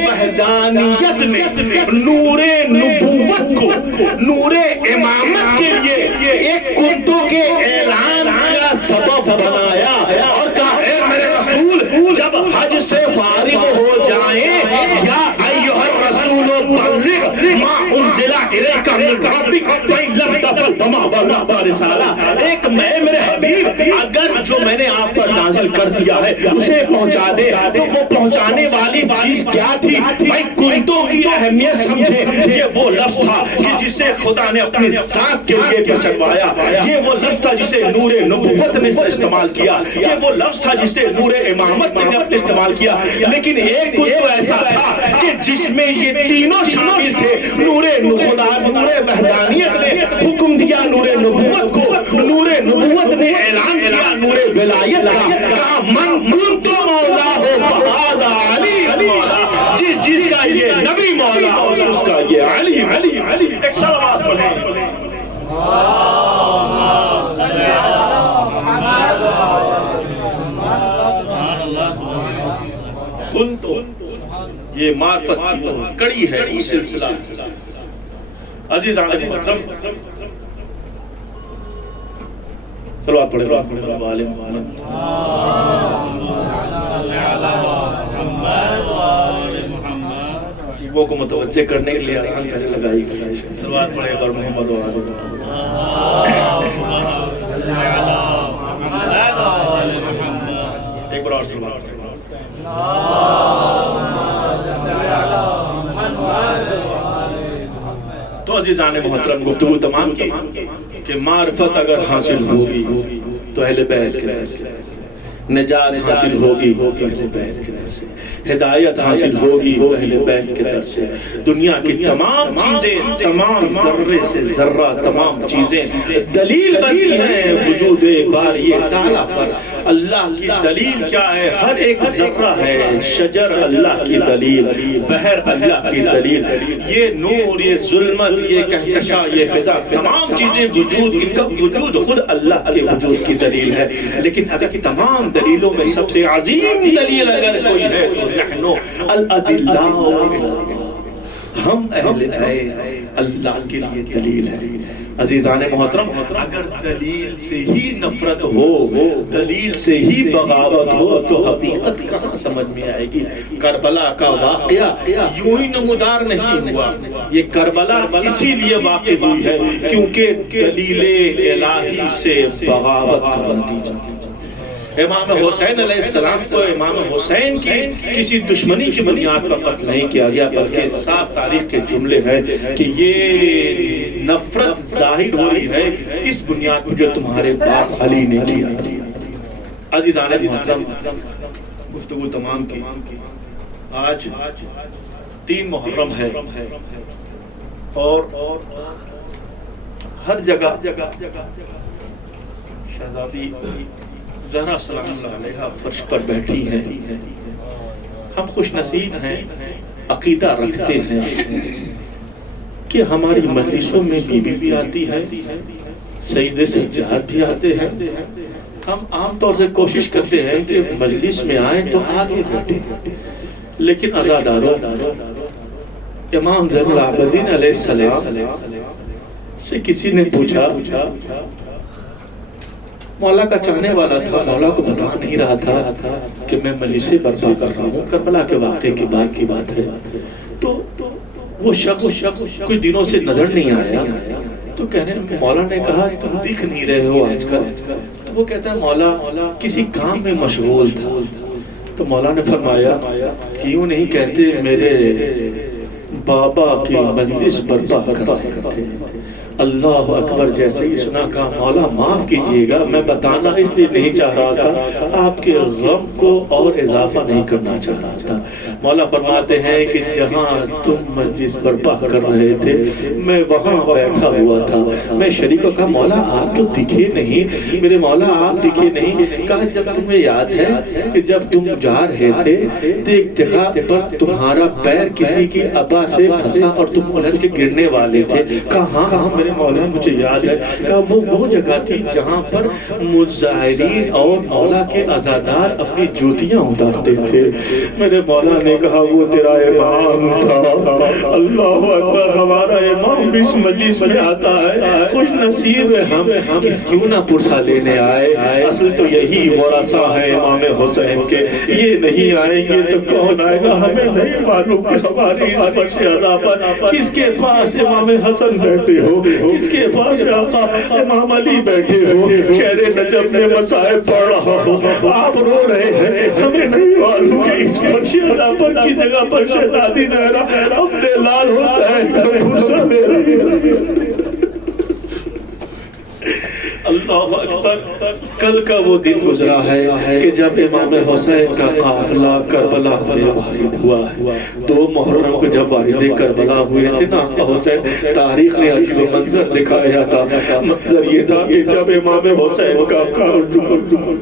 وحدانیت نے نور نبوت کو نور امامت کے لیے ایک کنتو کے اعلان کا سبب بنایا اور کہا اے میرے رسول جب حج سے فارغ ہو جائیں, یا ایھا الرسول بلغ ما انزل الیک من ربک فإن لم تفعل فما بلغت رسالہ. ایک میرے حبیب اگر جو میں نے آپ پر نازل کر دیا ہے اسے پہنچا دے. تو وہ پہنچانے والی چیز کیا تھی بھائی؟ کنتو کی اہمیت سمجھے. یہ وہ لفظ تھا کہ جسے خدا نے اپنی ذات کے لیے پہچنوایا. یہ وہ لفظ تھا جسے نور نبوت نے استعمال کیا. یہ وہ لفظ تھا جسے نور امامت نے اپنے استعمال کیا. لیکن ایک کنتو ایسا تھا کہ جس میں یہ تینوں شامل تھے. نور خدا, نور وحدانیت نے حکم دیا نور نبوت کو, نور نبوت نے اعلان کیا نور ولایت کا. کہا من کنتو مولا ہو فہذا علی. جس کا یہ نبی مولا اس کا یہ علی. ایک صلوات پڑھیں. کنتو یہ معرفت کی کڑی ہے, وہ سلسلہ. عزیزان محترم, صلوات پڑھیں. وہ کو متوجہ کرنے کے لیے اذان پہلے لگائی گئی. صلوات پڑھیں اور محمد و آل محمد. ایک بار اور سلوات کریں۔ تو عزیزان محترم، گفتگو تمام کی کہ معرفت اگر حاصل ہوگی تو اہل بیت کے در سے، نجات حاصل ہوگی تو اہل بیت کے در سے، ہدایت حاصل ہوگی تو اہل بیت کے در سے، دنیا کی تمام چیزیں، تمام ذرے سے ذرہ، تمام چیزیں دلیل بنتی ہیں وجود باری تعالیٰ پر۔ اللہ کی دلیل کیا ہے؟ ہر ایک ذرہ ہے، شجر اللہ کی دلیل، بحر اللہ کی دلیل، یہ نور، یہ ظلمت، یہ کہکشاں، یہ فضا، تمام چیزیں وجود، ان کا وجود خود اللہ کے وجود کی دلیل ہے۔ لیکن اگر تمام دلیلوں میں سب سے عظیم دلیل اگر کوئی ہے تو نحنو الادلاء، ہم اہل بیت اللہ کے لیے دلیل ہے۔ عزیزان محترم، اگر دلیل سے ہی نفرت ہو، دلیل سے ہی بغاوت ہو تو حقیقت کہاں سمجھ میں آئے گی؟ کربلا کا واقعہ یوں ہی نمودار نہیں ہوا، یہ کربلا اسی لیے واقع ہوئی ہے کیونکہ دلیل الہی سے بغاوت کا نتیجہ۔ امام حسین علیہ السلام کو امام حسین کی کسی دشمنی کی بنیاد پر قتل نہیں کیا گیا، بلکہ صاف تاریخ کے جملے ہیں کہ یہ نفرت ظاہر ہو رہی ہے اس بنیاد پر جو تمہارے باپ علی نے کیا تھا۔ عزیزان محترم، گفتگو تمام کی، آج 3 محرم ہے اور ہر جگہ شہزادی زہرا سلام اللہ علیہا فرش پر بیٹھی ہیں۔ ہم خوش نصیب ہیں، عقیدہ رکھتے ہیں کہ ہماری مجلسوں میں بی بی بھی آتی ہے، سید سجاد بھی آتے ہیں۔ ہم عام طور سے کوشش کرتے ہیں کہ مجلس میں آئیں تو آگے بیٹھیں، لیکن عزاداروں، امام زین العابدین علیہ السلام سے کسی نے پوچھا، مولا کا چاہنے والا تھا، مولا کو بتا نہیں رہا تھا کہ میں مجلسیں برپا کر رہا ہوں، کربلا کے واقعے کی بات ہے۔ تو وہ شخص کچھ دنوں سے نظر نہیں آیا، تو کہنے مولا نے کہا تم دکھ نہیں رہے ہو آج کل۔ تو وہ کہتا ہے مولا کسی کام میں مشغول تھا۔ تو مولا نے فرمایا کیوں نہیں کہتے میرے بابا کی مجلس برپا کر رہے تھے۔ اللہ اکبر، جیسے ہی سنا کہا مولا معاف کیجئے گا، میں بتانا اس لیے نہیں چاہ رہا تھا، آپ کے غم کو اور اضافہ نہیں کرنا چاہ رہا تھا۔ مولا فرماتے ہیں کہ جہاں تم مجلس برپا کر رہے تھے میں وہاں بیٹھا ہوا تھا۔ میں شریک کو کہا مولا آپ تو دکھے نہیں، میرے مولا آپ دکھے نہیں۔ کہا جب تمہیں یاد ہے کہ جب تم جا رہے تھے تو ایک جگہ پر تمہارا پیر کسی کی ابا سے پھنسا اور تم الجھ کے گرنے والے تھے۔ کہا ہاں میرے مولا مجھے یاد ہے۔ کہا وہ جگہ تھی جہاں پر مظاہرین اور مولا کے عزادار اپنی جوتیاں اتارتے تھے۔ میرے مولا نے کہا وہ تیرا امام تھا۔ اللہ اکبر، ہمارا امام بھی اس مجلس میں آتا ہے، خوش نصیب ہے ہم، کس کیوں نہ پرسا لینے آئے۔ اصل تو یہی ورثہ ہے امام حسین کے، یہ نہیں آئیں گے تو کون آئے گا؟ ہمیں نہیں معلوم کہ ہماری اس فرش ادا پر کس کے پاس امام حسن بیٹھے ہو، کس کے پاس آقا امام علی بیٹھے ہو، شہر نجف میں مسائب پڑھ رہا ہو، آپ رو رہے ہیں، ہمیں نہیں معلوم کہ اس فرش ادا پر کی جگہ پر شہزادی زہرا اپنے لال حسین کا پرسا لے رہی ہے۔ اللہ اکبر، کل کا وہ دن گزرا ہے کہ جب امام حسین کا قافلہ کربلا میں وارد ہوا ہے۔ 2 محرم کو جب وارد کربلا ہوئے تھے نا حسین، تاریخ نے عجیب منظر دکھایا تھا۔ منظر یہ تھا کہ جب امام حسین کا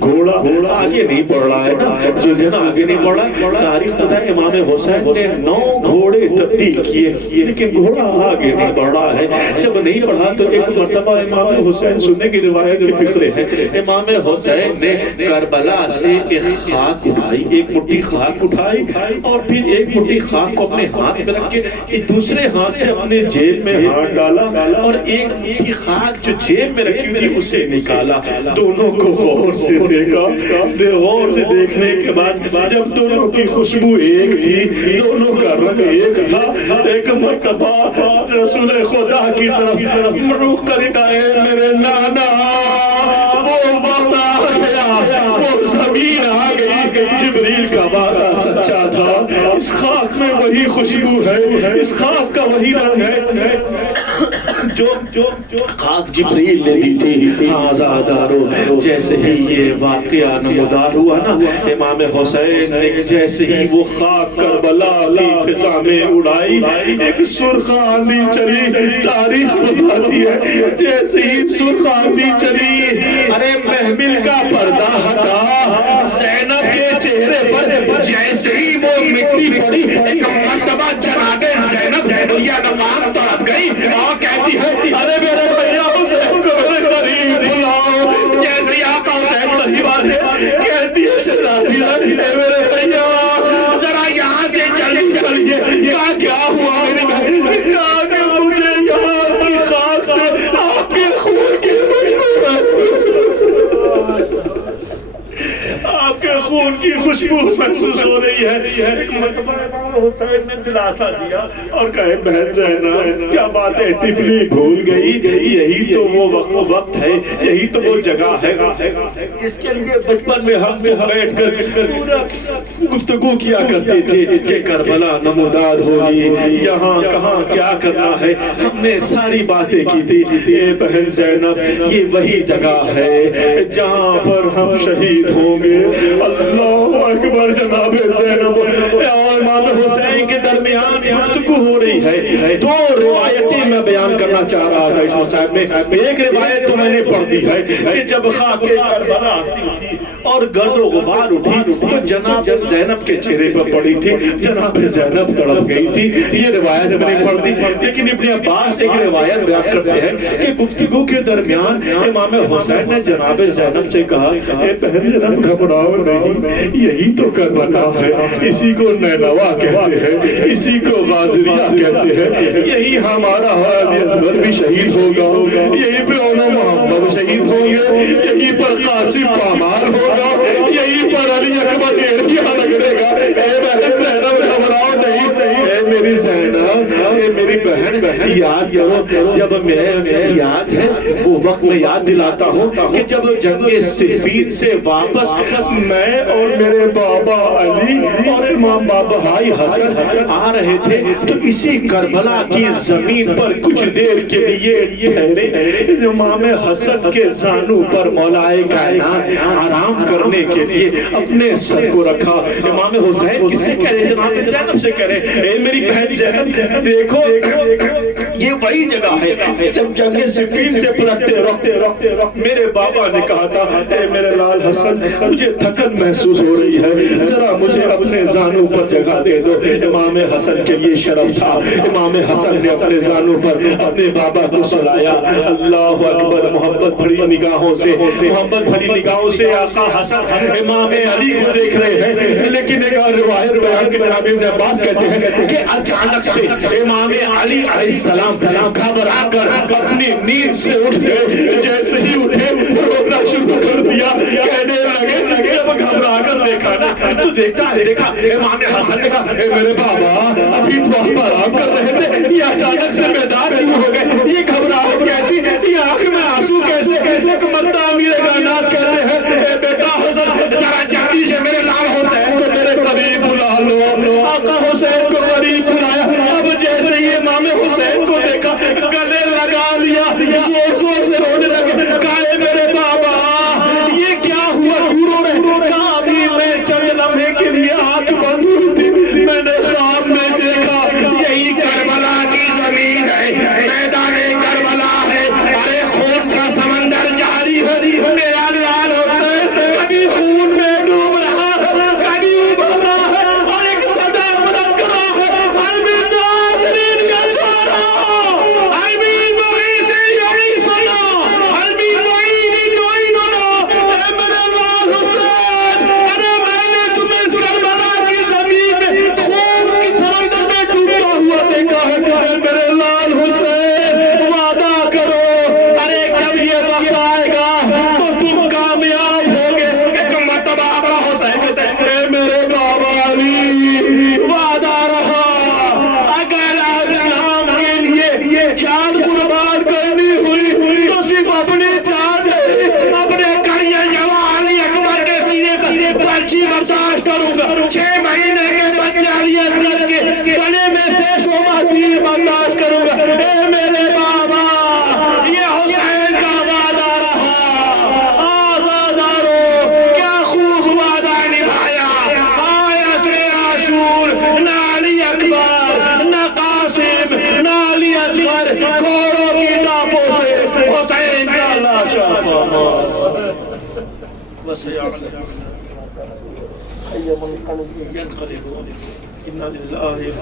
گھوڑا آگے نہیں بڑھ رہا ہے نا، سلجھنا آگے نہیں بڑھ رہا، تاریخ بتا ہے امام حسین نے 9 گھوڑے تبدیل کیے لیکن گھوڑا آگے نہیں بڑھ رہا ہے۔ جب نہیں بڑھا تو ایک مرتبہ امام حسین سننے کی روایت کے فکرے ہیں، امام حسین نے کربلا سے ایک خاک اٹھائی، ایک مٹھی خاک اٹھائی اور پھر ایک مٹھی خاک کو اپنے ہاتھ میں رکھ کے دوسرے ہاتھ سے اپنے جیب میں ہاتھ ڈالا اور ایک مٹھی خاک جو جیب میں رکھی تھی اسے نکالا۔ دونوں کو غور سے دیکھا، غور سے دیکھنے کے بعد جب دونوں کی خوشبو ایک تھی، دونوں کا رنگ ایک تھا، ایک مرتبہ رسول خدا کی طرف رخ کر کہا ہے میرے نانا اس خاک میں وہی خوشبو ہے، اس خاک کا وہی رنگ ہے جو خاک جبریل نے دی تھی. آزادارو جیسے ہی یہ واقعہ نمودار ہوا نا، امام حسین نے جیسے ہی وہ خاک کربلا کی فضا میں اڑائی، ایک سرخ آندھی چلی. تاریخ بتاتی ہے جیسے ہی سرخ آندھی چلی، ارے محمل کا پردہ ہٹا، زینب کے چہرے پر جیسے ہی وہ مٹی پڑی، ایک مرتبہ جناب زینب یہ مقام تڑپ گئی اور کہتی ہے ارے میرے بھیا حسین کو میرے قریب بلاؤ. جیسے ہی آقا حسین قریب آتے کہتی ہے شہزادی اے میرے بھیا ذرا یہاں سے جلدی چلیے. کہا کیا ہوا میری بہن؟ کہا کہ مجھے یہاں کی خاک سے آپ کے خون کی خوشبو محسوس آپ کے خون کی خوشبو محسوس ہو رہی ہے. ایک مرتبہ امام حسین نے دلاسا دیا اور کہے بہن زینب کیا بات ہے، طفلی بھول گئی، یہی تو وہ وقت ہے، یہی تو وہ جگہ ہے اس کے لیے بچپن میں ہم تو بیٹھ کر پورا گفتگو کیا کرتے تھے کہ کربلا نمودار ہوگی، یہاں کہاں کیا کرنا ہے. ہم نے ساری باتیں کی تھی. اے بہن زینب یہ وہی جگہ ہے جہاں پر ہم شہید ہوں گے. اللہ اکبر. جناب زینب اور امام حسین کے درمیان گفتگو ہو رہی ہے. دو روایتیں میں بیان کرنا چاہ رہا تھا اس مصاحب میں. ایک روایت تو میں نے پڑھ دی ہے کہ جب خاک کربلا آتی تھی اور گرد و غبار اٹھی تو جناب زینب کے چہرے پر پڑی تھی، جناب زینب تڑپ گئی تھی. یہ روایت میں نے پڑھ دی. لیکن ابن عباس ایک روایت بیان کرتے ہیں کہ گفتگو کے درمیان امام حسین نے جناب زینب سے کہا اے بہن زینب گھبراؤ نہیں، یہی تو کربلا ہے، اسی کو نینوا کہتے ہیں، اسی کو غازریہ کہتے ہیں. یہی ہمارا علی اصغر بھی شہید ہوگا، یہی پہ اونا محمد شہید ہوں گے، یہی پر قاسم پامال ہوگا، یہی پر علی اکبر ایریا لگے گا. اے بہن زینب گھبراؤ نہیں. اے میری زینب، اے میری بہن یاد کرو، جب میں یاد ہے وہ وقت میں یاد دلاتا ہوں کہ جب جنگ صفین سے واپس میں اور میرے بابا علی اور امام بابا بھائی حسن آ رہے تھے تو اسی کربلا کی زمین پر کچھ دیر کے لیے ٹھہرے. امام حسن کے زانو پر مولا کائنات آرام کرنے کے لیے اپنے سر کو رکھا. امام حسین کس سے کہہ رہے؟ جناب زینب سے کہہ رہے اے میری بہن زینب دیکھو یہ وہی جگہ ہے جب جنگ صفین سے پلٹتے وقت میرے بابا نے کہا تھا اے میرے لال حسن مجھے تھکن محسوس ہو رہی ہے، ذرا مجھے اپنے زانوں پر جگہ دے دو. امام حسن کے لیے شرف تھا. امام حسن نے اپنے زانوں پر اپنے بابا کو سلایا. اللہ اکبر. محبت بھری نگاہوں سے آقا حسن امام علی کو دیکھ رہے ہیں. لیکن ایک روایت بیان کے جناب ابن عباس کہتے ہیں کہ اچانک سے امام علی علیہ السلام گھبرا کر اپنی نیند سے اٹھ گئے. جیسے ہی اٹھے رونا شروع کر دیا. کہنے لگے جب گھبرا کر دیکھا نا تو دیکھا امام حسن نے کہا اے میرے بابا ابھی تو آپ آرام کر رہے تھے، یہ اچانک سے بیدار کیوں ہو گئے؟ یہ گھبراہٹ کیسی؟ یہ آنکھ میں آنسو کیسے؟ ایک مرتبہ امیر کائنات کہتے ہیں اے بیٹا حسن ذرا جلدی سے میرے لال حسین کو میرے قریب بلا لو. آقا حسین کو قریب بلایا. اب جیسے ہی امام حسین کو دیکھا گلے لگا لیا، زور سے رونے لگے. کہا اے میرے بابا یہ کیا ہوا کیوں رو رہے؟ کہا ابھی میں چند لمحے کے لیے آنکھ بند ہوئی تھی، میں نے خواب میں دیکھا یہی کربلا کی زمین ہے، میدان کربلا ہے. ارے خون کا سمندر جاری ہے. میرا لال حسین کبھی خون میں ڈوب رہا ہے، کبھی ابھر رہا ہے اور ایک صدا بلند کر رہا ہے. پر گھوڑوں کی ٹاپوں سے حسین کا لاشا پامال وسيعلم أي منقلب ينقلب إنا لله